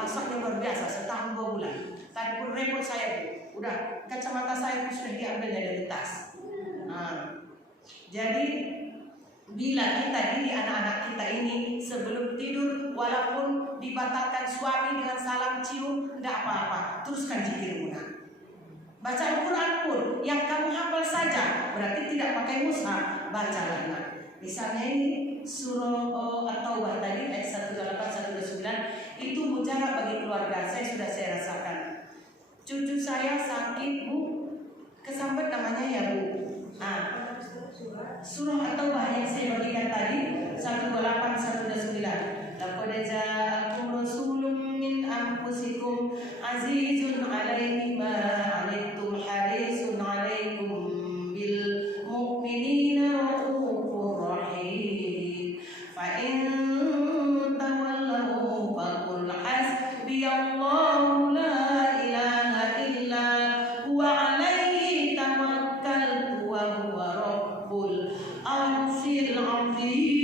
lasaknya luar biasa, setahun 2 bulan. Tadi pun repot saya Bu, udah kacamata saya pun sudah diambilnya dari tas. Jadi bila kita didik anak-anak kita ini sebelum tidur, walaupun dibatalkan suami dengan salam cium, tidak apa-apa, teruskan zikir Muna. Baca Al-Quran pun yang kamu hafal saja, berarti tidak pakai mushaf, bacalah nak. Misalnya ini surah At-Taubah tadi ayat 181-129 itu mujarab bagi keluarga. Sudah saya rasakan. Cucu saya sakit Bu, kesambet namanya ya Bu. Surah At-Taubah yang saya bagikan tadi 128-129. Laqad ja'akum rasulun min anfusikum azizun 'alaihi ma 'anittum harisun 'alaikum bil mu'minina raufur rahim. Fa in tawallaw faqul hasbiyallahu la ilaha illa huwa 'alaihi tawakkaltu wa huwa rabbul arsyil 'azim.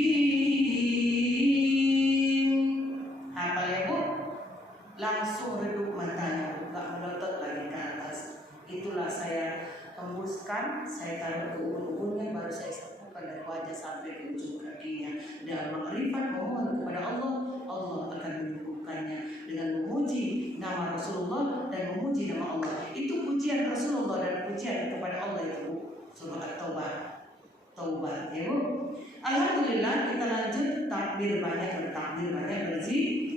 Langsung redup matanya, gak melotot lagi ke atas. Itulah saya hembuskan, saya taruh ke ubun-ubunnya, baru saya sapukan dari wajah sampai ke ujung kakinya. Dan makrifat mohon kepada Allah, Allah akan menyembuhkannya dengan memuji nama Rasulullah dan memuji nama Allah. Itu pujian Rasulullah dan pujian kepada Allah itu Bu. Surah At-Taubah, Taubah ya Bu. Alhamdulillah, kita lanjut takbir banyak,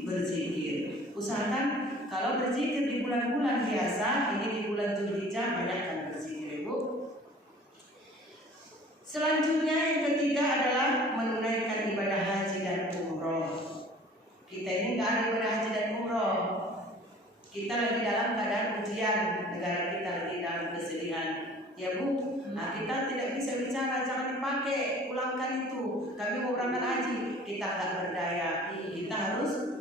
berzikir. Usahakan kalau berzikir di bulan-bulan biasa, ini di bulan Zulhijjah banyakkan berzikir Bu. Selanjutnya yang ketiga adalah menunaikan ibadah haji dan umroh. Kita ini nggak ada ibadah haji dan umroh. Kita lagi dalam keadaan ujian, negara kita lagi dalam kesedihan. Ya Bu, kita tidak bisa bicara, jangan dipakai, pulangkan itu. Kami mau berangkat haji, kita nggak berdaya. Kita harus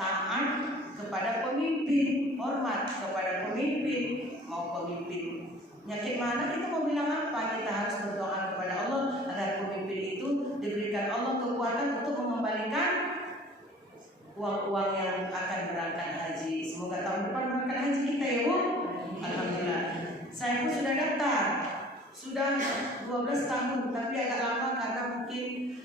taat kepada pemimpin, hormat kepada pemimpin. Mau pemimpin nyakit mana, kita mau bilang apa? Kita harus berdoa kepada Allah agar pemimpin itu diberikan Allah kekuatan untuk mengembalikan uang-uang yang akan berangkat haji. Semoga tahun depan berangkat haji kita ya Bu. Alhamdulillah. Saya pun sudah daftar, sudah 12 tahun, tapi agak lama karena mungkin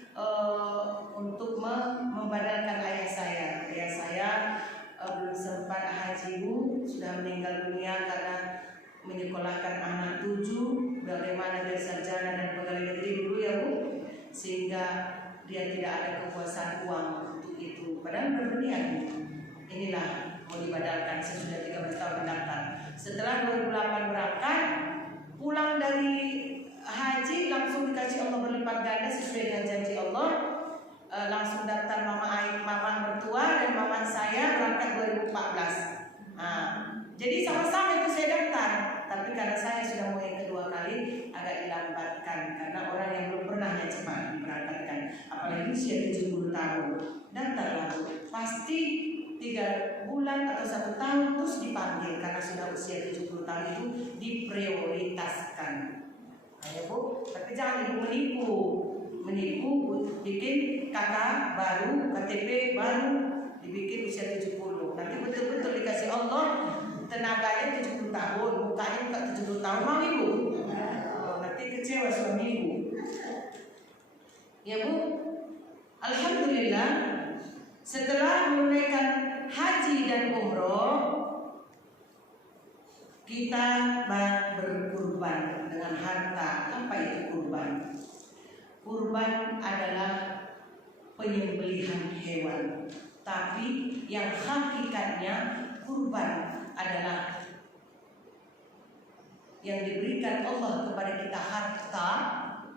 untuk membadalkan ayah saya. Ayah saya belum sempat haji Bu, sudah meninggal dunia karena menyekolahkan anak 7, bagaimana dari sarjana dan pegawai negeri dulu ya Bu, sehingga dia tidak ada kekuasaan uang untuk itu. Padahal berniat Bu. Inilah mau dibadalkan, saya sudah 13 tahun mendaftar. Setelah 2008 berangkat, pulang dari haji langsung dikasih Allah berlipat ganda sesuai dengan janji Allah. Langsung daftar mama mertua dan mama saya berangkat 2014. Jadi sama-sama itu saya daftar, tapi karena saya sudah mau yang kedua kali agak dilambatkan karena orang yang belum pernah cepat diberangkatkan, apalagi usia 70 tahun. Daftarlah pasti 3 bulan atau 1 tahun terus dipanggil karena sudah usia 70 tahun itu diprioritaskan. Ayo Bu, tapi jangan Ibu menipu bikin kakak baru, KTP baru dibikin usia 70. Nanti betul-betul dikasih Allah tenaganya 70 tahun, mukanya bukan 70 tahun, mau Ibu? Nanti kecewa suami Ibu. Ya Bu, alhamdulillah setelah menunaikan haji dan umroh, kita berkurban dengan harta. Apa itu kurban? Kurban adalah penyembelihan hewan, tapi yang hakikatnya kurban adalah yang diberikan Allah kepada kita harta,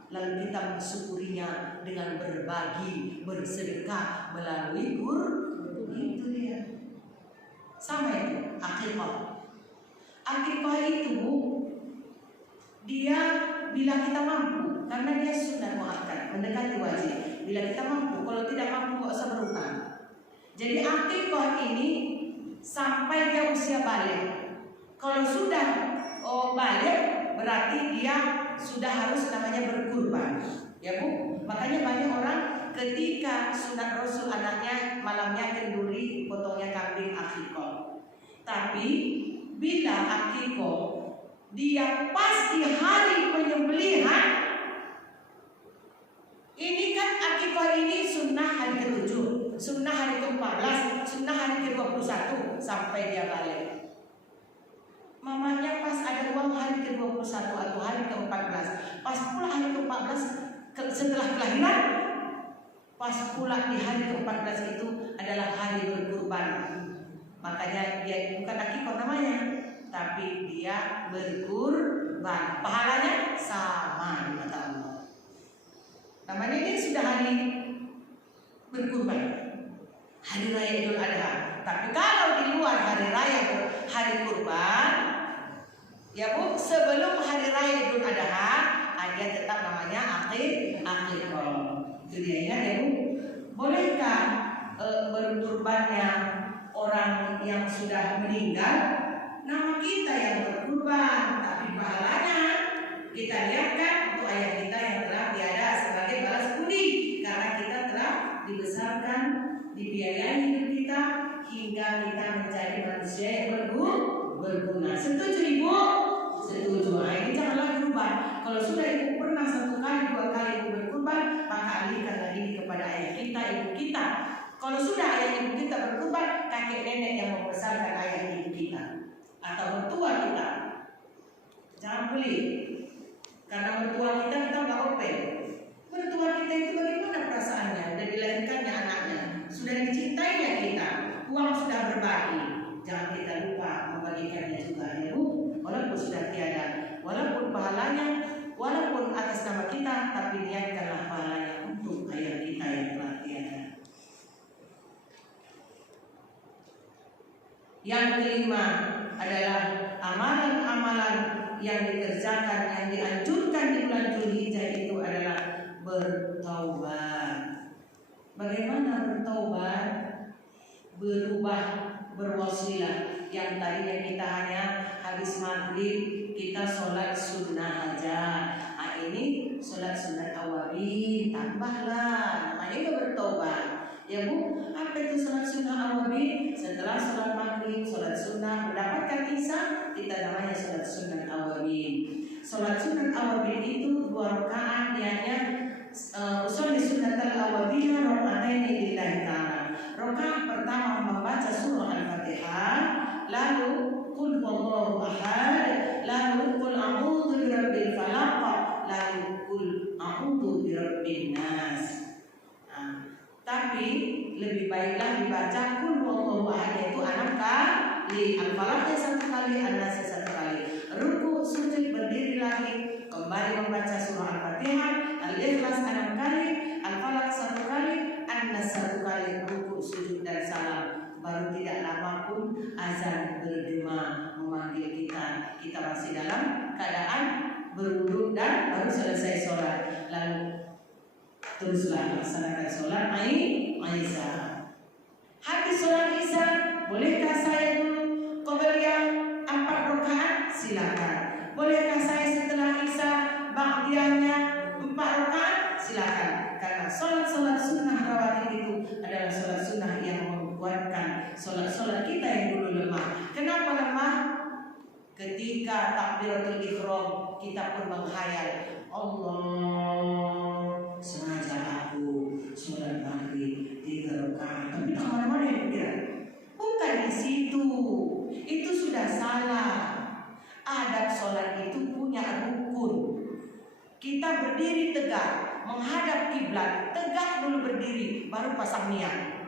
lalu kita mensyukurinya dengan berbagi, bersedekah melalui itu dia. Sama itu akikah. Akikah itu dia bila kita mampu, karena dia sunnah muakkad, mendekati wajib. Bila kita mampu, kalau tidak mampu nggak usah berutang. Jadi akikah ini sampai dia usia balik. Kalau sudah balik, berarti dia sudah harus namanya berkurban. Ya Bu, makanya banyak orang ketika sunat Rasul anaknya malamnya Tapi bila akikoh dia pas di hari penyembelihan, ini kan akikoh ini sunnah hari ke-7, sunnah hari ke-14, sunnah hari ke-21 sampai dia balik. Mamanya pas ada uang hari ke-21 atau hari ke-14, pas pula hari ke-14 setelah kelahiran, pas pula di hari ke-14 itu adalah hari berkurban. Makanya dia bukan akikoh namanya, tapi dia berkurban. Pahalanya sama di mata Allah. Namanya ini sudah hari berkurban, hari raya Idul Adha. Tapi kalau di luar hari raya hari kurban, ya Bu, sebelum hari raya Idul Adha, dia tetap namanya akikoh. Itu dia ingat ya Bu. Bolehkah berkurbannya orang yang sudah meninggal? Nama kita yang berkurban, tapi pahalanya kita lihat kan untuk ayah kita yang telah tiada sebagai balas budi, karena kita telah dibesarkan, dibiayai hidup kita hingga kita menjadi manusia yang berguna. Setuju Ibu? Setuju. Ini janganlah berubah. Kalau sudah Ibu pernah 1 kali 2 kali Ibu berkurban, maka alihkanlah ini kepada ayah kita, ibu kita. Kalau sudah ayah ibu kita berkurban, kakek nenek yang membesarkan ayah ibu kita atau mertua kita, jangan pelit. Karena mertua kita nggak open. Mertua kita itu bagaimana perasaannya? Sudah dilahirkannya anaknya, sudah dicintainya kita, uang sudah berbagi. Jangan kita lupa membagikannya juga ya Bu. Walaupun sudah tiada, walaupun pahalanya, walaupun atas nama kita, tapi niatkanlah pahalanya untuk ayah kita yang telah tiada. Yang kelima adalah amalan-amalan yang dikerjakan, yang dianjurkan di bulan Dzulhijjah itu adalah bertaubat. Bagaimana bertaubat? Berubah, berwasilah. Yang tadinya kita hanya habis maghrib kita sholat sunnah aja, ini sholat sunnah awabin, tambahlah, namanya juga bertaubat. Ya Bu, apa itu sholat sunnah awabin? Setelah sholat maghrib, sholat sunnah, mendapatkan isya, kita namanya sholat sunnah awabin. Sholat sunnah awabin itu 2 rakaat, dianya usul di sunnah awabin rakaataini lillahi ta'ala. Rakaat pertama membaca surah Al-Fatihah, lalu qul huwallahu ahad, lalu qul a'udzu birabbil falaq, lalu qul a'udzu birabbin nas. Tapi lebih baiklah dibaca qul huwallahu ahad, yaitu 6 kali, Al-Falaq 1 kali, An-Nas 1 kali. Ruku, sujud, berdiri lagi, kembali membaca surah Al-Fatihah, Al-Ikhlas 6 kali, Al-Falaq 1 kali, An-Nas 1 kali, ruku, sujud dan salam. Baru tidak lama pun azan bergema memanggil kita. Kita masih dalam keadaan berwudu dan baru selesai sholat. Lalu teruslah laksanakan sholat Isya. Habis sholat Isya, bolehkah saya dulu qobliyah 4 rakaat? Silakan. Bolehkah saya setelah Isya ba'diyahnya 4 rakaat? Silakan. Karena sholat sunnah rawatib itu adalah sholat sunnah yang membuatkan sholat kita yang dulu lemah. Kenapa lemah? Ketika takbiratul ihram kita pun menghayal, Allah, sengaja aku sholat maghrib 3 rakaat, tapi tak mana-mana yang pikiran. Bukan di situ. Itu sudah salah. Adab sholat itu punya rukun. Kita berdiri tegak, menghadap kiblat, tegak dulu berdiri, baru pasang niat.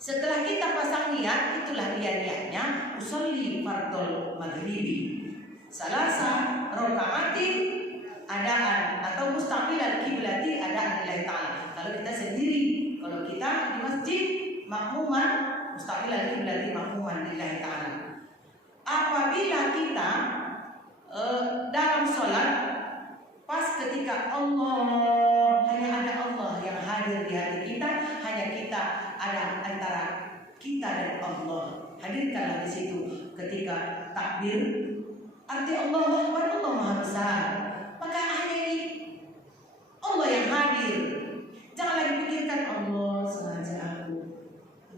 Setelah kita pasang niat, itulah dia niatnya usolli fardhol maghribi salasa rakaatin adaan atau mustaqbilan kiblati adaan lillahi ta'ala. Kalau kita sendiri, kalau kita di masjid makmuman mustaqbilan kiblati makmuman lillahi ta'ala. Apabila kita dalam sholat, pas ketika Allah, hanya ada Allah yang hadir di hati kita, hanya kita ada antara kita dan Allah. Hadirkanlah di situ ketika takbir, arti Allahu Akbar, Allah Maha Besar. Maka hanya ini Allah yang hadir. Jangan lagi pikirkan Allah sengaja aku.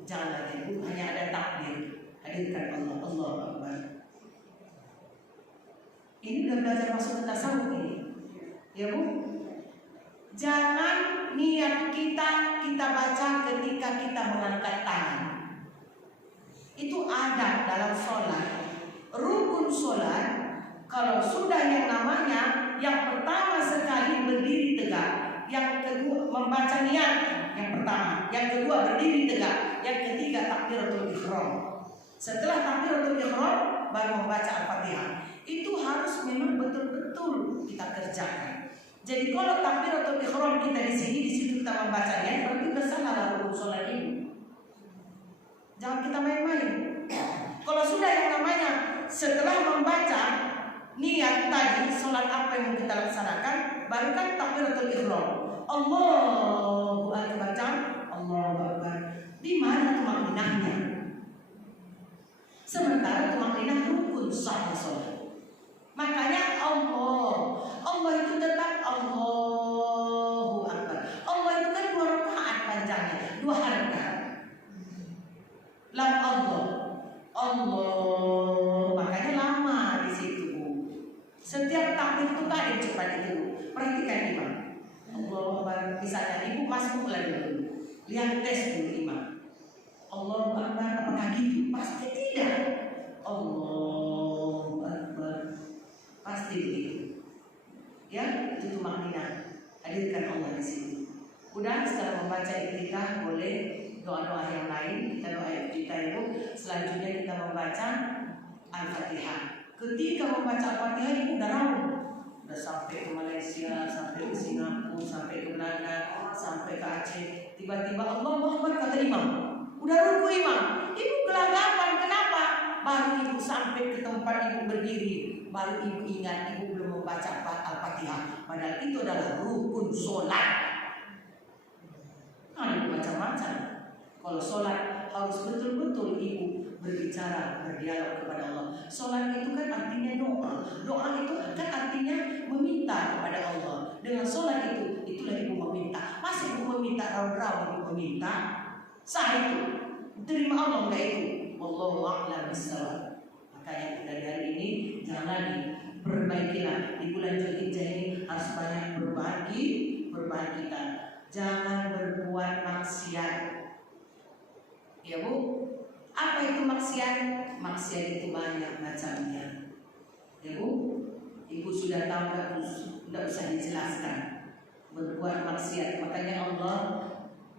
Jangan lagi, hanya ada takbir. Hadir Hadirkan Allah, Allahu Akbar. Ini udah belajar masuk ke tasawuf ini, ya Bu. Jangan niat kita baca ketika kita mengangkat tangan. Itu ada dalam sholat. Rukun sholat, kalau sudah yang namanya, yang pertama sekali berdiri tegak, yang kedua membaca niat, yang pertama, yang kedua berdiri tegak, yang ketiga takbiratul ihram. Setelah takbiratul ihram baru membaca Al-Fatihah. Itu harus memang betul-betul kita kerjakan. Jadi kalau takbiratul ihram kita di situ kita membacanya, berarti udah salah rukun sholat ini. Jangan kita main-main. Kalau sudah yang namanya setelah membaca niat tadi sholat apa yang mau kita laksanakan, baru kan takbiratul ihram. Allahu Akbar, Allahu Akbar. Di mana tumakninahnya? Sementara tumakninah rukun sah sholat. Makanya Allah itu tetap Allahu Akbar. Allah itu kan 2 rakaat panjangnya, 2 harkat. Lam Allah, makanya lama di situ. Setiap takbir itu kan cepat itu. Perhatikan imam. Allahu Akbar. Misalnya ibu masuk lagi dulu. Lihat tes dulu imam. Allahu Akbar, apakah gitu? Pasti tidak. Allahu Akbar. Pasti begitu. Ya, itu maknanya. Hadirkan Allah di sini. Udah setelah membaca Iftitah boleh doa-doa yang lain, kita doa Iftitah itu. Selanjutnya kita membaca Al-Fatihah. Ketika membaca Al-Fatihah itu udah raung, udah sampai ke Malaysia, sampai ke Singapura, sampai ke Belanda, sampai ke Aceh. Tiba-tiba Allahu Akbar kata imam, udah ruku imam. Ibu gelagapan, kenapa? Baru ibu sampai ke tempat ibu berdiri, baru ibu ingat ibu belum membaca Al-Fatihah. Padahal itu adalah rukun sholat. Nah, macam-macam. Kalau sholat harus betul-betul ibu berbicara, berdialog kepada Allah. Sholat itu kan artinya doa. Doa itu kan artinya meminta kepada Allah. Dengan sholat itu, itulah ibu meminta. Masih ibu meminta raung-raung, ibu meminta sah itu. Terima Allah enggak itu? Wallahu a'lam bishawab. Makanya dari hari ini jangan lagi, perbaikilah. Di bulan Zulhijjah ini harus banyak perubahan kita. Jangan berbuat maksiat. Ya Bu, apa itu maksiat? Maksiat itu banyak macamnya. Ya Bu, ibu sudah tahu, tidak usah dijelaskan. Berbuat maksiat, makanya Allah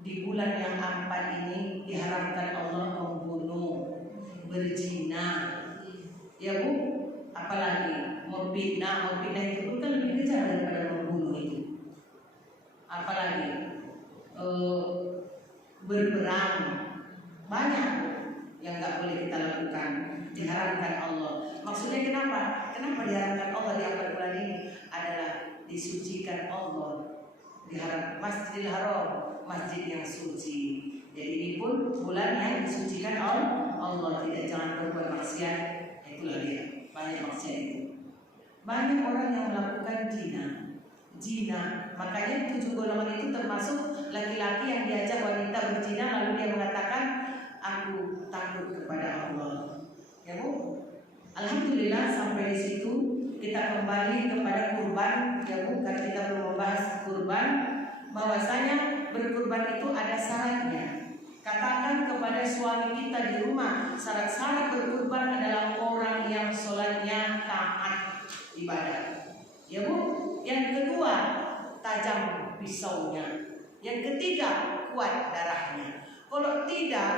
di bulan yang 4 ini diharamkan Allah membunuh, berzina. Ya Bu, apalagi memfitnah itu kan lebih kejam daripada membunuh itu. Apalagi berperang, banyak yang nggak boleh kita lakukan, diharamkan Allah. Maksudnya kenapa? Kenapa diharamkan Allah di 4 bulan ini? Adalah disucikan Allah, diharap Masjidil Haram, masjid yang suci. Jadi ini pun bulan yang disucikan Allah. Tidak, jangan berbuat maksiat. Itulah dia, banyak maksiat itu. Banyak orang yang melakukan zina. Makanya 7 golongan itu termasuk laki-laki yang diajak wanita berzina, lalu dia mengatakan, aku takut kepada Allah. Ya Bu, alhamdulillah sampai di situ kita kembali kepada kurban. Ya Bu, karena kita belum membahas kurban, bahwasanya berkurban itu ada syaratnya. Katakan kepada suami kita di rumah, syarat-syarat berkurban adalah orang yang sholatnya taat ibadah. Ya Bu, yang kedua tajam pisaunya, yang ketiga kuat darahnya. Kalau tidak,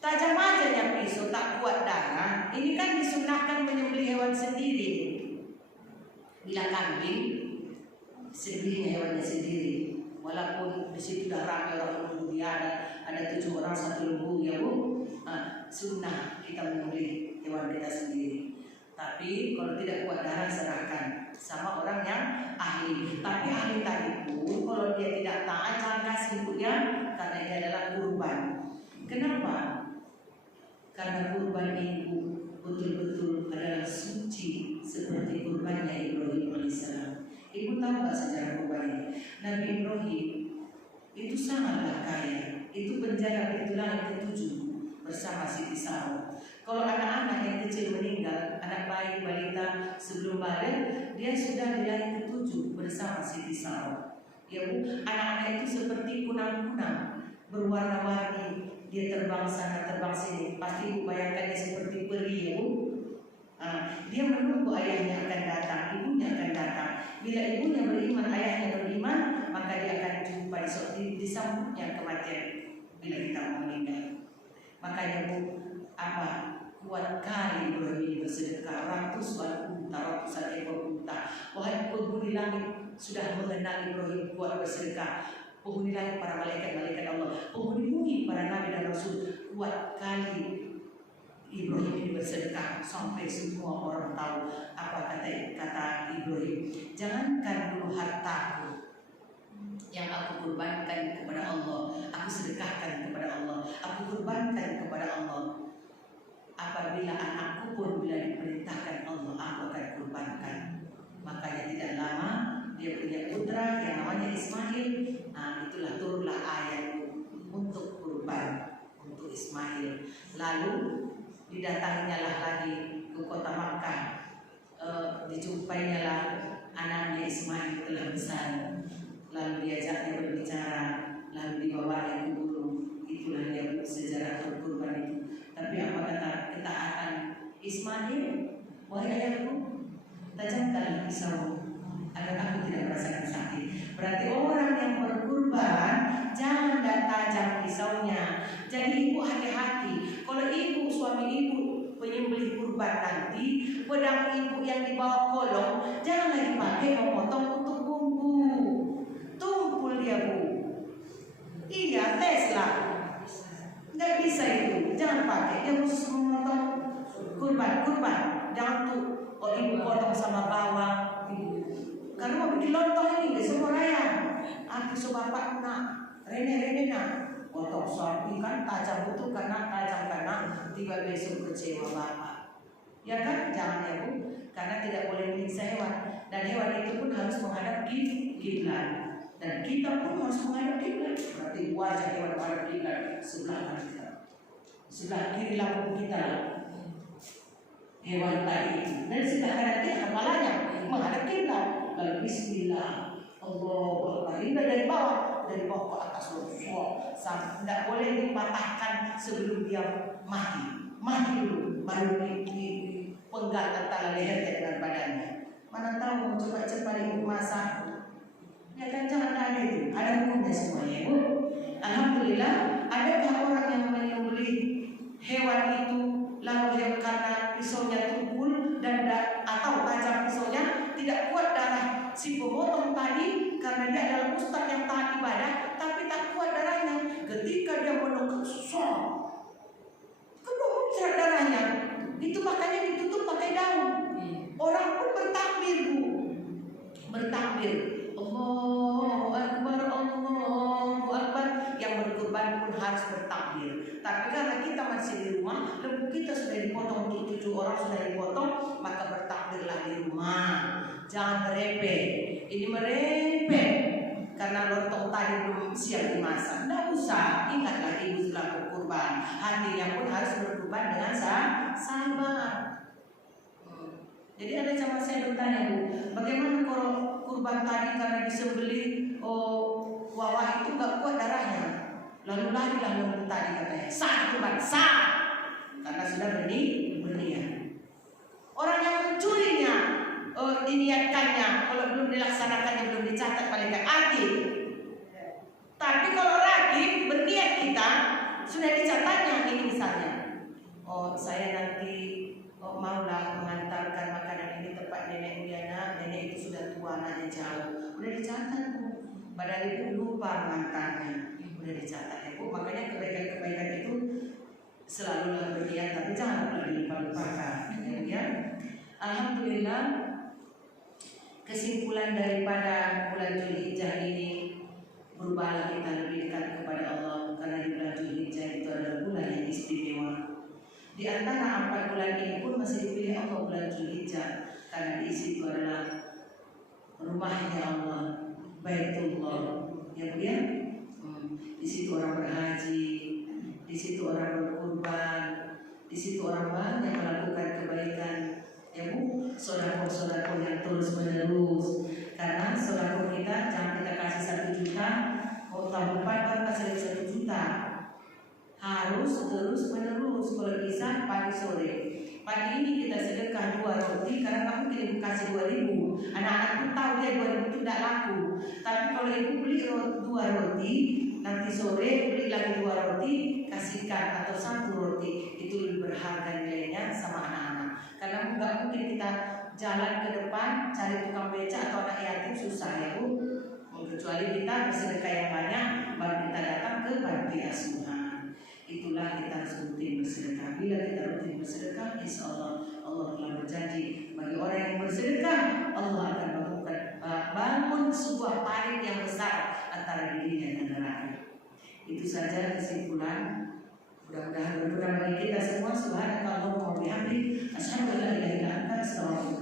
tajam aja yang pisau tak kuat darah, ini kan disunahkan menyembelih hewan sendiri. Bila kambing, sembelihnya hewannya sendiri. Walaupun di situ dah ramai orang menunggu dia, ada 7 orang 1 lembu, ya Bu. Sunnah kita menyembelih hewan kita sendiri. Tapi kalau tidak kuat darah, serahkan sama orang yang ahli. Tapi ahli tadi pun kalau dia tidak taat, jangan kasih dia, karena dia adalah kurban. Kenapa? Karena kurban ibu betul-betul adalah suci seperti kurbannya Ibrahim alaihissalam. Ibu tahu tak sejarah kurban ini? Nabi Ibrahim itu sangatlah kaya. Itu penjara Baitul Langit ke-7 bersama Siti Saud. Kalau anak-anak yang kecil meninggal, anak bayi, balita sebelum balik, dia sudah di layar ke-7 bersama Siti Saud. Ya Bu, anak-anak itu seperti kunang-kunang, berwarna-warni, dia terbang sana terbang sini. Pasti Ibu bayangkan dia seperti peri ya Bu. Dia menunggu ayahnya akan datang, ibunya akan datang. Bila ibunya beriman, ayahnya beriman, maka dia akan jumpa disambutnya kematian bila kita mau meninggal. Makanya Bu, kuat kali Ibrahim ini bersedekah, ratusan ekor unta. Wahai penghuni langit, sudah mengenal Ibrahim kuat bersedekah. Penghuni langit para malaikat Allah, penghuni bumi para nabi dan rasul, kuat kali Ibrahim ini bersedekah sampai semua orang tahu apa kata Ibrahim. Jangankan dulu hartaku yang aku kurbankan kepada Allah, aku sedekahkan kepada Allah, aku kurbankan kepada Allah. Apabila anakku pun bila diperintahkan Allah, aku akan kurbankan. Makanya tidak lama dia punya putra yang namanya Ismail. Itulah turunlah ayat untuk kurban untuk Ismail. Lalu didatanginya lagi ke kota Makkah, dijumpainya lah anaknya Ismail telah besar. Lalu diajaknya berbicara, lalu dibawanya ke gunung. Itulah dia sejarah kurban itu. Tapi apa kata ketaatan Ismail? Wahai ayahku, tajamkan pisau agar aku tidak merasakan sakit. Berarti orang yang berkurban jangan tajam pisaunya. Jadi ibu hati-hati. Kalau ibu, suami ibu penyembelih kurban nanti, pedang ibu yang dibawa kolong jangan lagi pakai memotong untuk bumbu. Tumpul dia Bu. Iya, Tesla. Nggak bisa itu, jangan pakai. Dia khusus memotong kurban. Jangan tuh, ibu potong sama bawang. Karena mau bikin lontong ini, semua raya. Aku sebapak nak, rene nak. Potong sapi kan tajam betul karena tiba besok kecewa bapak. Ya kan, jangan ya Bu, karena tidak boleh menyiksa hewan. Dan hewan itu pun harus menghadap kiblat. Dan kita pun harus menghadap kiblat. Berarti wajah hewan menghadap kiblat sebelah kanan kita. Sebelah kiri lambung kita hewan tadi itu. Dan sebelah kanan kita kepalanya menghadap kiblat. Lalu Bismillah, Allahu Akbar. Ini dari bawah ke atas loh. Tidak boleh dipatahkan sebelum dia mati dulu baru dipenggal antara lehernya dengan badannya. Mana tahu mau cepat-cepat ibu masak, ya kan, jangan ada itu, ada hukumnya semuanya Bu. Alhamdulillah, adakah orang yang menyembelih hewan itu lalu karena pisaunya tumpul dan atau tajam pisaunya tidak kuat darah si pemotong tadi, karena dia adalah ustaz yang taat ibadah tapi tak kuat darahnya, ketika dia menunggu kemudian darahnya itu, makanya ditutup pakai daun. Orang pun bertakbir Bu, bertakbir Allahu Akbar, Allahu Akbar. Yang berkurban pun harus bertakbir. Tapi karena kita masih di rumah, lembu kita sudah dipotong untuk 7 orang sudah dipotong, maka bertakbirlah di rumah. Jangan merepek. Ini merepek karena lontong tadi belum siap dimasak. Tidak usah. Ingatlah ibu setelah berkurban, hatinya pun harus berkurban dengan sabar. Jadi ada jamaah saya bertanya Bu, bagaimana kalau kurban tadi karena disembelih wawah itu nggak kuat darahnya, lalu larilah lembu tadi katanya sah kurban sah karena sudah berniat. Orang yang mencurinya diniatkannya, kalau belum dilaksanakannya belum dicatat malaikat adil. Tapi kalau lagi berniat kita sudah dicatatnya, ini misalnya, saya nanti maulah mengantarkan makanan ini tempat nenek Uliana, nenek itu sudah tua, anaknya jauh, udah dicatat Bu. Padahal ibu lupa mengantarnya, udah dicatat ya Bu. Makanya kebaikan-kebaikan itu selalu berniat, tapi jangan pernah dilupakan. Ya, alhamdulillah. Kesimpulan daripada bulan Dzulhijjah ini, berubahlah kita lebih dekat kepada Allah, karena di bulan Dzulhijjah itu adalah bulan yang istimewa. Di antara 4 bulan ini pun masih dipilih Allah bulan Dzulhijjah, karena di situ adalah rumahnya Allah, Baitullah, ya Bu ya. Di situ orang berhaji, di situ orang berkorban, di situ orang banyak melakukan kebaikan. Ya Bu, sodako yang terus menerus. Karena sodako kita jangan kita kasih 1 juta, mau tahun depan baru kasih 1 juta. Harus terus menerus. Kalau bisa pagi sore. Pagi ini kita sedekah 2 roti karena kamu tidak kasih 2.000. Anak-anakku tahu ya 2.000 itu tidak laku. Tapi kalau ibu beli 2 roti, nanti sore beli lagi 2 roti, kasihkan atau 1 roti, itu lebih berharga nilainya sama anak-anak. Karena nggak mungkin kita jalan ke depan cari tukang beca atau anak yatim, susah ya Bu. Kecuali kita bersedekah yang banyak, baru kita datang ke panti asuhan. Itulah kita harus rutin bersedekah. Bila kita rutin bersedekah, insya Allah telah berjanji bagi orang yang bersedekah, Allah akan bangun sebuah parit yang besar antara dirinya dan neraka. Itu saja kesimpulan. Mudah-mudahan berguna bagi kita semua. Subhanallah wa bihamdihi, asyhadu an la ilaha illa anta, astaghfiruka